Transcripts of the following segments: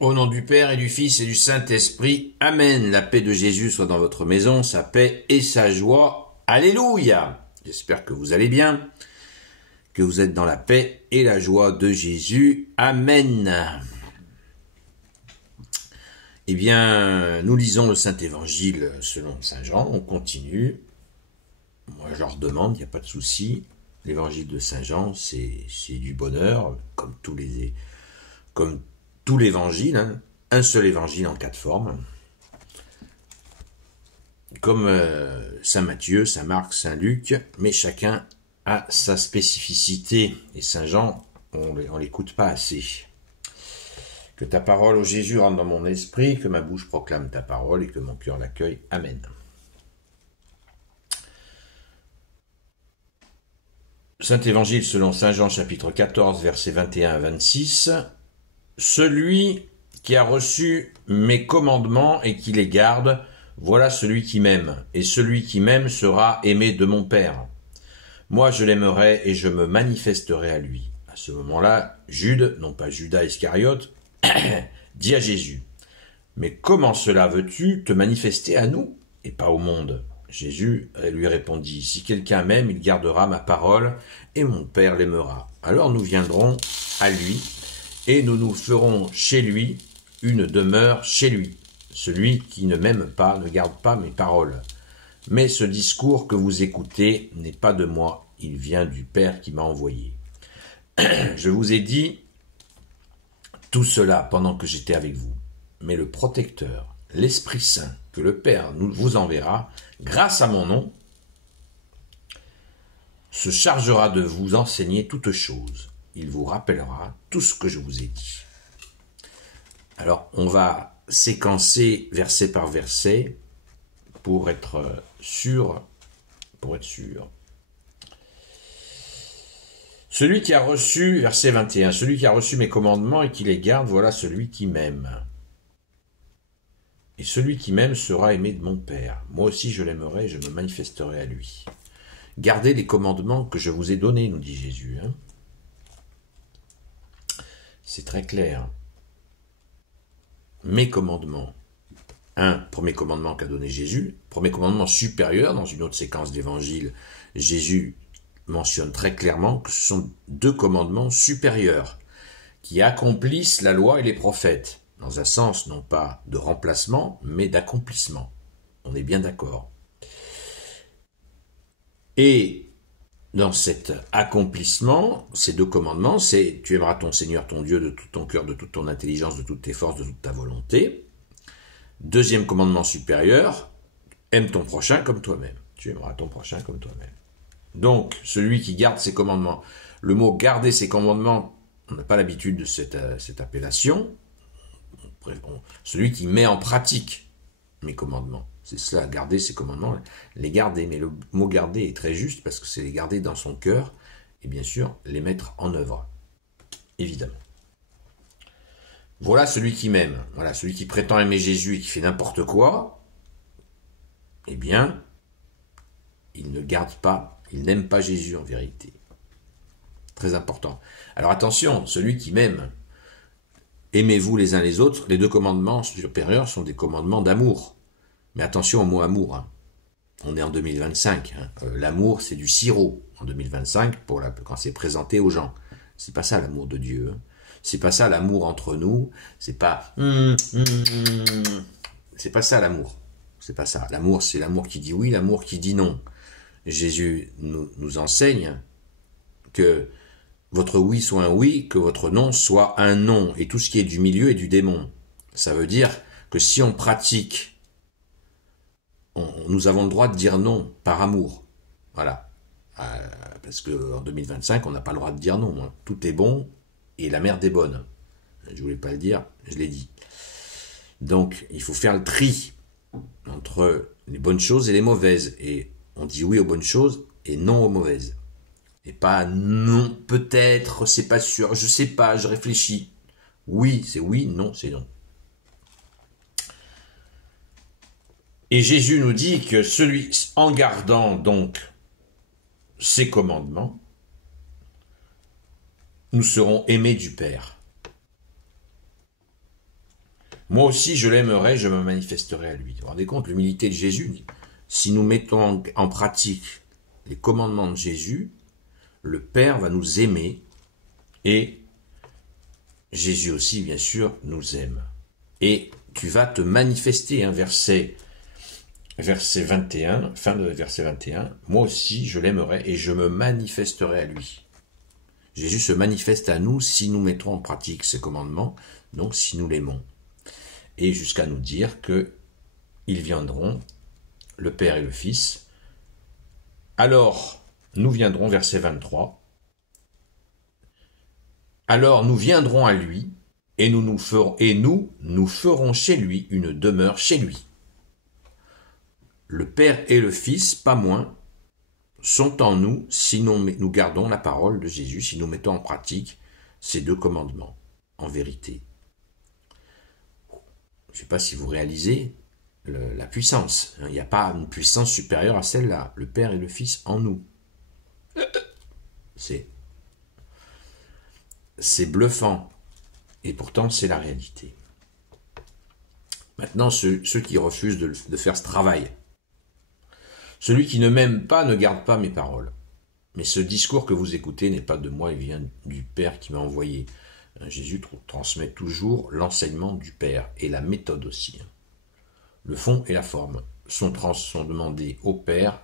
Au nom du Père et du Fils et du Saint-Esprit, Amen. La paix de Jésus soit dans votre maison, sa paix et sa joie. Alléluia. J'espère que vous allez bien, que vous êtes dans la paix et la joie de Jésus. Amen. Eh bien, nous lisons le Saint-Évangile selon Saint Jean. On continue. Moi, je leur demande, il n'y a pas de souci. L'Évangile de Saint Jean, c'est du bonheur, comme tout l'Évangile, hein. Un seul Évangile en 4 formes. Comme Saint Matthieu, Saint Marc, Saint Luc, mais chacun a sa spécificité. Et Saint Jean, on l'écoute pas assez. Que ta parole, ô Jésus, rentre dans mon esprit, que ma bouche proclame ta parole et que mon cœur l'accueille. Amen. Saint-Évangile selon Saint Jean, chapitre 14, versets 21 à 26. Celui qui a reçu mes commandements et qui les garde, voilà celui qui m'aime. Et celui qui m'aime sera aimé de mon Père. Moi, je l'aimerai et je me manifesterai à lui. À ce moment-là, Jude, non pas Judas Iscariote, dit à Jésus, « Mais comment cela veux-tu te manifester à nous et pas au monde ?» Jésus lui répondit, « Si quelqu'un m'aime, il gardera ma parole et mon Père l'aimera. Alors nous viendrons à lui et nous nous ferons chez lui une demeure chez lui. Celui qui ne m'aime pas ne garde pas mes paroles. Mais ce discours que vous écoutez n'est pas de moi, il vient du Père qui m'a envoyé. Je vous ai dit tout cela pendant que j'étais avec vous. Mais le protecteur, l'Esprit Saint, que le Père vous enverra, grâce à mon nom, se chargera de vous enseigner toutes choses. Il vous rappellera tout ce que je vous ai dit. » Alors, on va séquencer verset par verset pour être sûr. Celui qui a reçu, verset 21, celui qui a reçu mes commandements et qui les garde, voilà celui qui m'aime. Et celui qui m'aime sera aimé de mon Père. Moi aussi je l'aimerai et je me manifesterai à lui. Gardez les commandements que je vous ai donnés, nous dit Jésus. C'est très clair. Mes commandements. Premier commandement qu'a donné Jésus. Premier commandement supérieur, dans une autre séquence d'évangile, Jésus mentionne très clairement que ce sont 2 commandements supérieurs qui accomplissent la loi et les prophètes, dans un sens non pas de remplacement, mais d'accomplissement. On est bien d'accord. Et dans cet accomplissement, ces 2 commandements, c'est « Tu aimeras ton Seigneur, ton Dieu, de tout ton cœur, de toute ton intelligence, de toutes tes forces, de toute ta volonté. » Deuxième commandement supérieur, « Aime ton prochain comme toi-même. » Tu aimeras ton prochain comme toi-même. Donc, celui qui garde ses commandements. Le mot « garder ses commandements », on n'a pas l'habitude de cette appellation. Celui qui met en pratique mes commandements. C'est cela, garder ses commandements, les garder. Mais le mot garder est très juste parce que c'est les garder dans son cœur et bien sûr les mettre en œuvre. Évidemment. Voilà celui qui m'aime. Voilà, celui qui prétend aimer Jésus et qui fait n'importe quoi, eh bien, il ne garde pas, il n'aime pas Jésus en vérité. Très important. Alors attention, celui qui m'aime, aimez-vous les uns les autres, les 2 commandements supérieurs sont des commandements d'amour. Mais attention au mot amour. On est en 2025. L'amour, c'est du sirop en 2025 quand c'est présenté aux gens. C'est pas ça l'amour de Dieu. C'est pas ça l'amour entre nous. C'est pas c'est pas ça l'amour. C'est pas ça. L'amour, c'est l'amour qui dit oui, l'amour qui dit non. Jésus nous enseigne que votre oui soit un oui, que votre non soit un non. Et tout ce qui est du milieu est du démon. Ça veut dire que si on pratique, nous avons le droit de dire non par amour. Voilà. Parce qu'en 2025, on n'a pas le droit de dire non. Tout est bon et la merde est bonne. Je voulais pas le dire, je l'ai dit. Donc, il faut faire le tri entre les bonnes choses et les mauvaises. Et on dit oui aux bonnes choses et non aux mauvaises. Et pas non, peut-être, c'est pas sûr, je sais pas, je réfléchis. Oui, c'est oui, non, c'est non. Et Jésus nous dit que en gardant donc ses commandements, nous serons aimés du Père. Moi aussi, je l'aimerai, je me manifesterai à lui. Vous vous rendez compte, l'humilité de Jésus? Si nous mettons en pratique les commandements de Jésus, le Père va nous aimer et Jésus aussi, bien sûr, nous aime. Et tu vas te manifester, verset 21, fin de verset 21, moi aussi je l'aimerai et je me manifesterai à lui. Jésus se manifeste à nous si nous mettons en pratique ses commandements, donc si nous l'aimons. Et jusqu'à nous dire que ils viendront, le Père et le Fils. Alors, nous viendrons, verset 23, alors nous viendrons à lui, et nous nous ferons chez lui une demeure chez lui. Le Père et le Fils, pas moins, sont en nous si nous gardons la parole de Jésus, si nous mettons en pratique ces deux commandements, en vérité. Je ne sais pas si vous réalisez la puissance. Il n'y a pas une puissance supérieure à celle-là. Le Père et le Fils en nous. C'est bluffant. Et pourtant, c'est la réalité. Maintenant, ceux qui refusent de faire ce travail. Celui qui ne m'aime pas ne garde pas mes paroles. Mais ce discours que vous écoutez n'est pas de moi, il vient du Père qui m'a envoyé. Jésus transmet toujours l'enseignement du Père et la méthode aussi. Le fond et la forme sont demandés au Père,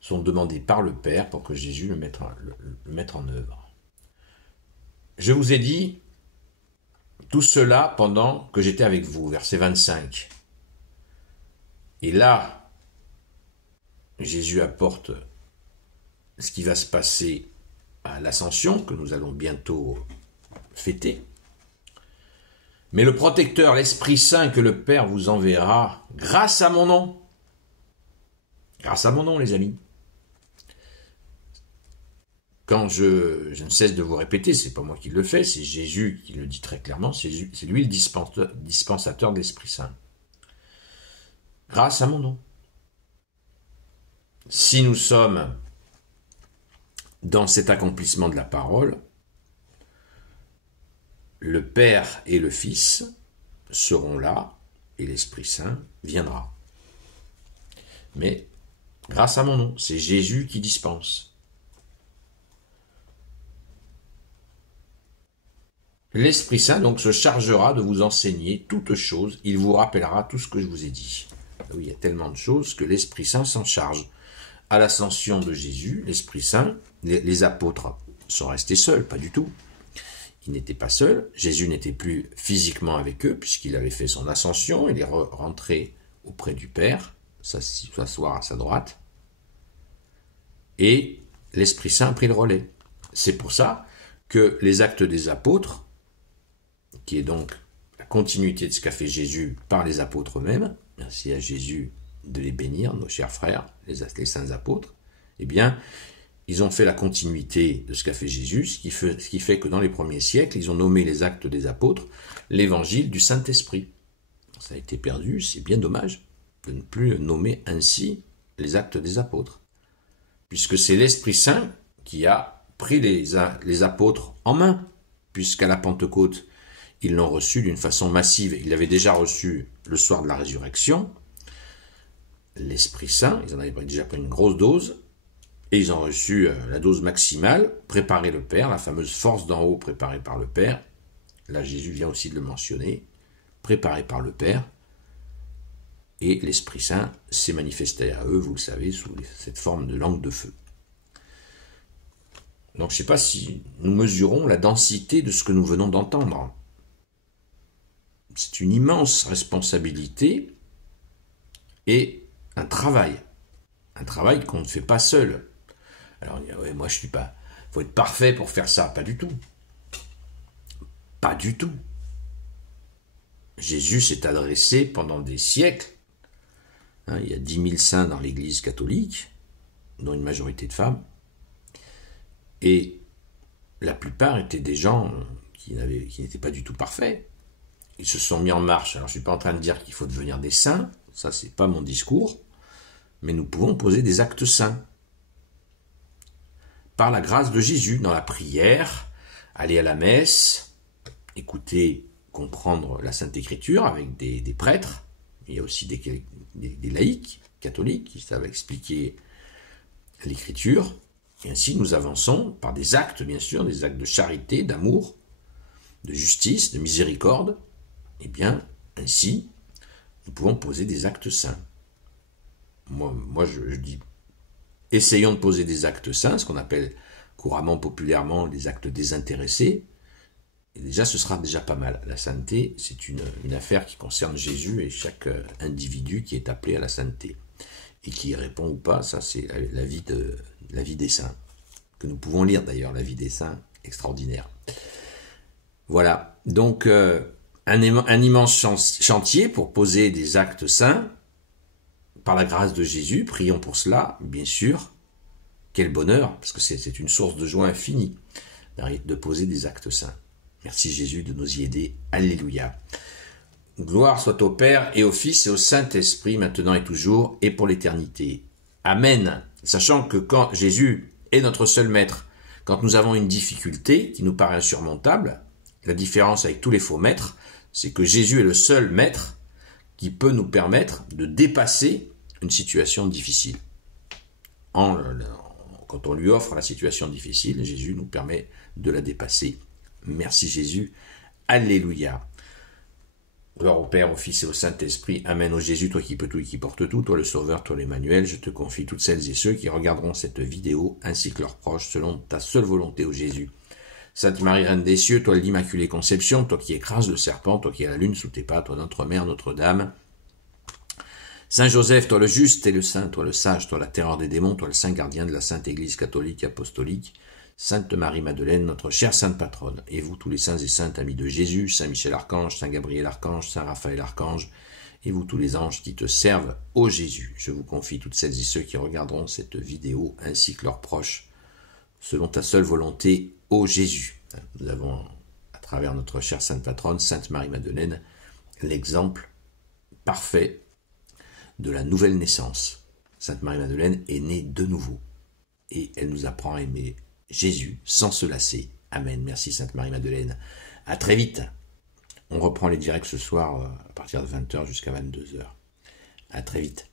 sont demandés par le Père pour que Jésus le mette en œuvre. Je vous ai dit tout cela pendant que j'étais avec vous, verset 25. Et là, Jésus apporte ce qui va se passer à l'ascension, que nous allons bientôt fêter. Mais le protecteur, l'Esprit Saint que le Père vous enverra, grâce à mon nom, les amis. Quand je ne cesse de vous répéter, c'est pas moi qui le fais, c'est Jésus qui le dit très clairement, c'est lui le dispensateur de l'Esprit Saint. Grâce à mon nom. Si nous sommes dans cet accomplissement de la parole, le Père et le Fils seront là et l'Esprit Saint viendra. Mais grâce à mon nom, c'est Jésus qui dispense. L'Esprit Saint donc se chargera de vous enseigner toutes choses, il vous rappellera tout ce que je vous ai dit. Oui, il y a tellement de choses que l'Esprit Saint s'en charge. À l'ascension de Jésus, l'Esprit Saint, les apôtres sont restés seuls, pas du tout. Ils n'étaient pas seuls, Jésus n'était plus physiquement avec eux, puisqu'il avait fait son ascension, il est rentré auprès du Père, s'asseoir à sa droite, et l'Esprit Saint a pris le relais. C'est pour ça que les actes des apôtres, qui est donc la continuité de ce qu'a fait Jésus par les apôtres eux-mêmes, merci à Jésus de les bénir, nos chers frères, les saints apôtres, eh bien, ils ont fait la continuité de ce qu'a fait Jésus, ce qui fait que dans les premiers siècles, ils ont nommé les actes des apôtres l'évangile du Saint-Esprit. Ça a été perdu, c'est bien dommage de ne plus nommer ainsi les actes des apôtres, puisque c'est l'Esprit Saint qui a pris les apôtres en main, puisqu'à la Pentecôte, ils l'ont reçu d'une façon massive. Ils l'avaient déjà reçu le soir de la résurrection, l'Esprit Saint, ils en avaient déjà pris une grosse dose, et ils ont reçu la dose maximale, préparée le Père, la fameuse force d'en haut préparée par le Père. Là, Jésus vient aussi de le mentionner, préparée par le Père, et l'Esprit Saint s'est manifesté à eux, vous le savez, sous cette forme de langue de feu. Donc, je ne sais pas si nous mesurons la densité de ce que nous venons d'entendre. C'est une immense responsabilité et un travail qu'on ne fait pas seul. Alors on dit, ouais, moi je suis pas, faut être parfait pour faire ça, pas du tout. Pas du tout. Jésus s'est adressé pendant des siècles, il y a 10 000 saints dans l'Église catholique, dont une majorité de femmes, et la plupart étaient des gens qui n'étaient pas du tout parfaits. Ils se sont mis en marche. Alors je ne suis pas en train de dire qu'il faut devenir des saints, ça c'est pas mon discours, mais nous pouvons poser des actes saints. Par la grâce de Jésus, dans la prière, aller à la messe, écouter comprendre la Sainte Écriture avec des prêtres. Il y a aussi des laïcs catholiques qui savent expliquer l'Écriture. Et ainsi, nous avançons par des actes, bien sûr, des actes de charité, d'amour, de justice, de miséricorde. Et bien, ainsi, nous pouvons poser des actes saints. Moi je dis, essayons de poser des actes saints, ce qu'on appelle couramment, populairement, les actes désintéressés. Et déjà, ce sera déjà pas mal. La sainteté, c'est une affaire qui concerne Jésus et chaque individu qui est appelé à la sainteté. Et qui y répond ou pas, ça c'est la vie des saints. Que nous pouvons lire d'ailleurs, la vie des saints, extraordinaire. Voilà, donc un immense chantier pour poser des actes saints, par la grâce de Jésus, prions pour cela, bien sûr. Quel bonheur, parce que c'est une source de joie infinie de poser des actes saints. Merci Jésus de nous y aider. Alléluia. Gloire soit au Père et au Fils et au Saint-Esprit, maintenant et toujours, et pour l'éternité. Amen. Sachant que quand Jésus est notre seul maître, quand nous avons une difficulté qui nous paraît insurmontable, la différence avec tous les faux maîtres, c'est que Jésus est le seul maître qui peut nous permettre de dépasser une situation difficile. Quand on lui offre la situation difficile, Jésus nous permet de la dépasser. Merci Jésus. Alléluia. Gloire au Père, au Fils et au Saint-Esprit. Amen. Ô Jésus, toi qui peux tout et qui portes tout, toi le Sauveur, toi l'Emmanuel, je te confie toutes celles et ceux qui regarderont cette vidéo, ainsi que leurs proches, selon ta seule volonté, ô Jésus. Sainte Marie, Reine des cieux, toi l'Immaculée Conception, toi qui écrases le serpent, toi qui as la lune sous tes pas, toi notre Mère, Notre-Dame. Saint Joseph, toi le juste et le saint, toi le sage, toi la terreur des démons, toi le saint gardien de la Sainte Église catholique apostolique. Sainte Marie-Madeleine, notre chère sainte patronne, et vous tous les saints et saintes amis de Jésus, Saint Michel Archange, Saint Gabriel Archange, Saint Raphaël Archange, et vous tous les anges qui te servent, ô Jésus. Je vous confie toutes celles et ceux qui regarderont cette vidéo, ainsi que leurs proches, selon ta seule volonté, ô Jésus. Nous avons, à travers notre chère sainte patronne, Sainte Marie-Madeleine, l'exemple parfait de la nouvelle naissance. Sainte Marie-Madeleine est née de nouveau, et elle nous apprend à aimer Jésus sans se lasser. Amen. Merci Sainte Marie-Madeleine. À très vite. On reprend les directs ce soir à partir de 20h jusqu'à 22h. À très vite.